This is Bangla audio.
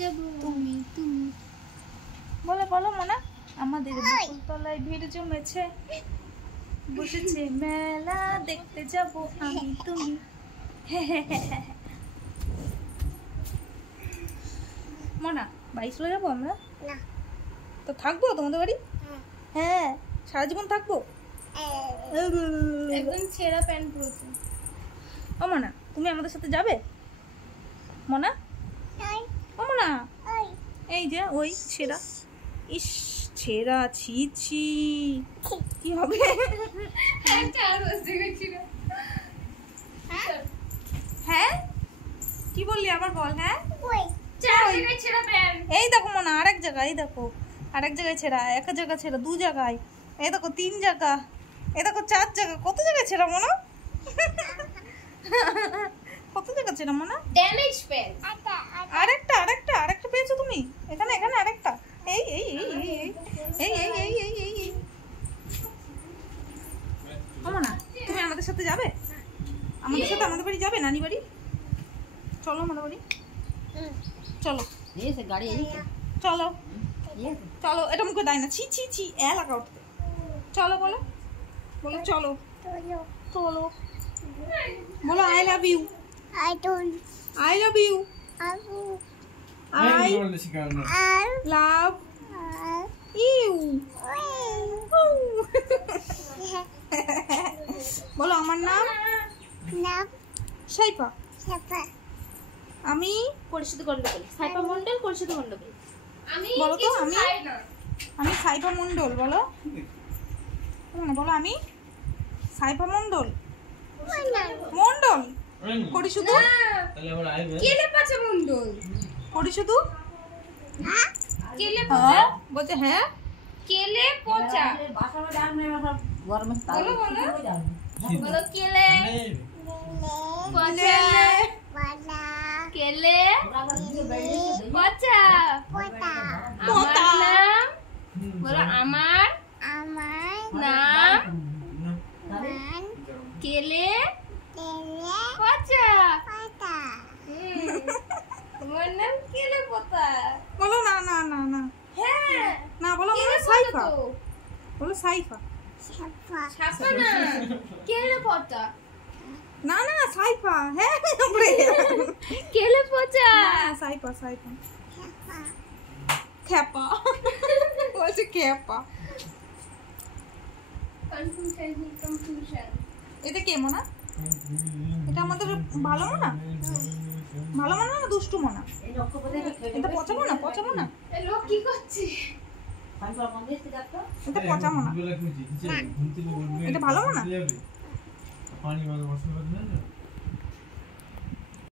যাব তুমি তুমি বলো বলো মনা। আমাদের বকুলতলায় ভিড় জমেছে, বসেছে মেলা দেখতে যাব আমি তুমি। মনা বাড়ি চলে যাবো আমরা? না তো থাকবো তোমাদের বাড়ি? হ্যাঁ সারা জীবন থাকবো। একদম ছেঁড়া প্যান্ট পরেছে। ও মনা তুমি আমাদের সাথে যাবে? মনা ও মনা, এই যে ওই ছেঁড়া, ইস ছেঁড়া, ছি ছি, কি হবে? হ্যাঁ কি বললি আবার বল। হ্যাঁ এই দেখো মনা আরেক জায়গায়, এই দেখো আরেক জায়গায় ছেঁড়া, এক জায়গা ছেঁড়া, দু জায়গায়, এই দেখো 3 জায়গা, এই দেখো 4 জায়গা, কত জায়গায় ছেঁড়া মনা? কত জায়গা ছেঁড়া মনা? Damage pen. আরেকটা আরেকটা আরেকটা পেয়েছো তুমি? এখানে এখানে আরেকটা, এই এই এই এই এই এই এই এই এই এই। মনা তুমি আমাদের সাথে যাবে? আমাদের সাথে আমাদের বাড়ি যাবে, নানি বাড়ি? চলো আমাদের বাড়ি চলো। গাড়ি চলো চলো, এটা মুখে দেয় না, ছি ছি ছি এলাকা উঠতে। চলো বলো বলো চলো চলো বলো I love you. I don't. I love you. I love you. বলো আমার নাম সাইফা। আমি পরিচিত গন্ডগোল। সাইফা মন্ডল পরিচিত গন্ডগোল। আমি বলো তো কিছু আমি খাই না। আমি সাইফা মন্ডল। বলো বলো আমি সাইফা মন্ডল। মন্ডল করি শুধু, কেলে পাচা মন্ডল করি শুধু। কেলে পচা হ্যাঁ বলছে হ্যাঁ কেলে পচা। বলো বলো বলো কেলে পচা কেলে পচা। আমার নাম বলো আমার নাম কেলে পচা। তোমার নাম কেলে পচা। বলো না না না না হ্যাঁ না বলো কেলে সাইফা। পচা তো। বলো সাইফা। ছাপা না কেলে পচা। না না সাইফা। হ্যাঁ বলে কেলে পচা। হ্যাঁ সাইফা সাইফা। খ্যাপা বলছে খ্যাপা। কনফিউশন। এটা কে মনা? এটা আমাদের ভালো মনা? ভালো মনা না দুষ্টু মনা? এটা পচা মনা? পচা মনা? এই লোক কি করছে? এটা পচা মনা? এটা ভালো মনা? পানি